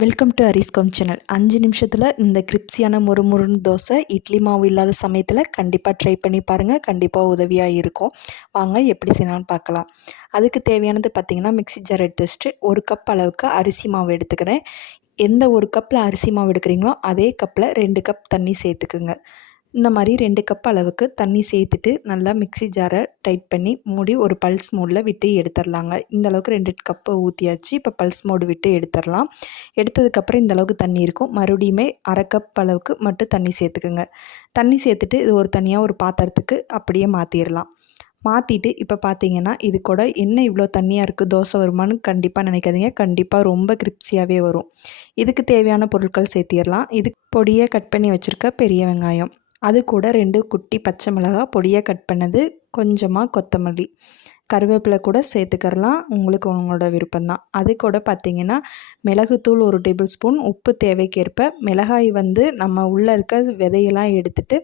Welcome to அரிஸ்காம் channel. 5 நிமிஷத்தில் இந்த கிரிப்ஸியான முறுமுறுன்னு தோசை இட்லி மாவு இல்லாத சமயத்தில் கண்டிப்பாக ட்ரை பண்ணி பாருங்கள். கண்டிப்பாக உதவியாக இருக்கும். வாங்க எப்படி செய்யலாம்னு பார்க்கலாம். அதுக்கு தேவையானது பார்த்திங்கன்னா, மிக்ஸி ஜார் எடுத்து வச்சுட்டு 1 கப் அளவுக்கு அரிசி மாவு எடுத்துக்கிறேன். எந்த 1 கப்பில் அரிசி மாவு எடுக்கிறீங்களோ அதே கப்பில் 2 கப் தண்ணி சேர்த்துக்குங்க. இந்த மாதிரி 2 கப் அளவுக்கு தண்ணி சேர்த்துட்டு நல்லா மிக்ஸி ஜாரை டைட் பண்ணி மூடி ஒரு பல்ஸ் மோடில் விட்டு எடுத்துடலாங்க. இந்த அளவுக்கு 2 கப்பு ஊற்றியாச்சு. இப்போ பல்ஸ் மோடு விட்டு எடுத்துடலாம். எடுத்ததுக்கப்புறம் இந்த அளவுக்கு தண்ணி இருக்கும். மறுபடியுமே 1/2 கப் அளவுக்கு மட்டும் தண்ணி சேர்த்துக்குங்க. தண்ணி சேர்த்துட்டு இது ஒரு தனியாக ஒரு பாத்திரத்துக்கு அப்படியே மாற்றிடலாம். மாற்றிட்டு இப்போ பார்த்தீங்கன்னா, இது கூட என்ன இவ்வளோ தண்ணியாக இருக்குது, தோசை வருமானு கண்டிப்பாக நினைக்காதீங்க. கண்டிப்பாக ரொம்ப கிரிப்ஸியாகவே வரும். இதுக்கு தேவையான பொருட்கள் சேர்த்திடலாம். இது பொடியாக கட் பண்ணி வச்சுருக்க பெரிய வெங்காயம், அது கூட 2 குட்டி பச்சை மிளகாய் பொடியாக கட் பண்ணது, கொஞ்சமாக கொத்தமல்லி, கருவேப்பிலை கூட சேர்த்துக்கறலாம். உங்களுக்கு உங்களோட விருப்பம்தான். அது கூட பார்த்திங்கன்னா, மிளகுத்தூள் 1 டேபிள் ஸ்பூன், உப்பு தேவைக்கேற்ப. மிளகாய் வந்து நம்ம உள்ளே இருக்க விதையெல்லாம் எடுத்துட்டு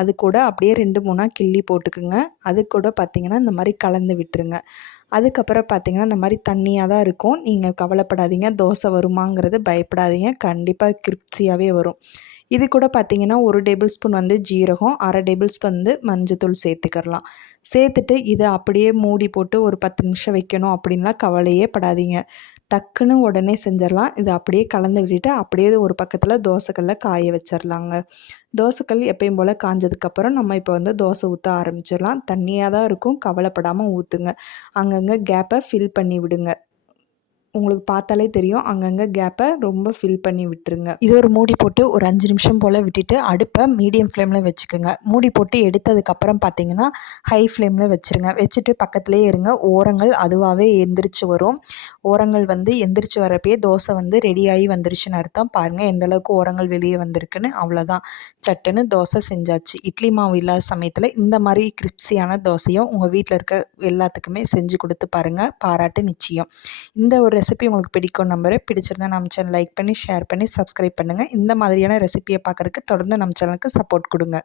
அது கூட அப்படியே 2 3 கிள்ளி போட்டுக்குங்க. அது கூட பார்த்திங்கன்னா இந்த மாதிரி கலந்து விட்டுருங்க. அதுக்கப்புறம் பார்த்திங்கன்னா இந்த மாதிரி தண்ணியாக தான் இருக்கும். நீங்கள் கவலைப்படாதீங்க, தோசை வருமாங்கிறது பயப்படாதீங்க. கண்டிப்பாக கிரிப்ஸியாகவே வரும். இது கூட பார்த்திங்கன்னா 1 டேபிள் ஸ்பூன் வந்து ஜீரகம், 1/2 டேபிள் ஸ்பூன் வந்து மஞ்சத்தூள் சேர்த்துக்கிறலாம். சேர்த்துட்டு இதை அப்படியே மூடி போட்டு ஒரு 10 நிமிஷம் வைக்கணும் அப்படின்லாம் கவலையே படாதீங்க. டக்குன்னு உடனே செஞ்சிடலாம். இதை அப்படியே கலந்து விட்டுட்டு அப்படியே ஒரு பக்கத்தில் தோசைக்கல்ல காய வச்சிடலாங்க. தோசைக்கல் எப்பயும் போல் காஞ்சதுக்கப்புறம் நம்ம இப்போ வந்து தோசை ஊற்ற ஆரம்பிச்சிடலாம். தண்ணியாக தான் இருக்கும், கவலைப்படாமல் ஊற்றுங்க. அங்கங்கே கேப்பை ஃபில் பண்ணி விடுங்க. உங்களுக்கு பார்த்தாலே தெரியும், அங்கங்கே கேப்பை ரொம்ப ஃபில் பண்ணி விட்டுருங்க. இது ஒரு மூடி போட்டு ஒரு 5 நிமிஷம் போல் விட்டுட்டு அடுப்பை மீடியம் ஃப்ளேமில் வச்சுக்கோங்க. மூடி போட்டு எடுத்ததுக்கப்புறம் பார்த்திங்கன்னா ஹை ஃப்ளேமில் வச்சுருங்க. வச்சுட்டு பக்கத்துலேயே இருங்க. ஓரங்கள் அதுவாகவே எந்திரிச்சு வரும். ஓரங்கள் வந்து எந்திரிச்சு வரப்பயே தோசை வந்து ரெடியாகி வந்துருச்சுன்னு அர்த்தம். பாருங்கள் எந்தளவுக்கு ஓரங்கள் வெளியே வந்திருக்குன்னு. அவ்வளோதான், சட்டுன்னு தோசை செஞ்சாச்சு. இட்லி மாவு இல்லாத சமயத்தில் இந்த மாதிரி கிரிப்ஸியான தோசையும் உங்கள் வீட்டில் இருக்க எல்லாத்துக்குமே செஞ்சு கொடுத்து பாருங்கள். பாராட்டு நிச்சயம். இந்த ஒரு ரெசிபி உங்களுக்கு பிடிக்கும் நம்புறேன். பிடிச்சிருந்தா நம்ம சேனல் லைக் பண்ணி, ஷேர் பண்ணி, சப்ஸ்கிரைப் பண்ணுங்கள். இந்த மாதிரியான ரெசிபியை பார்க்குறதுக்கு தொடர்ந்து நம்ம சேனலுக்கு சப்போர்ட் கொடுங்க.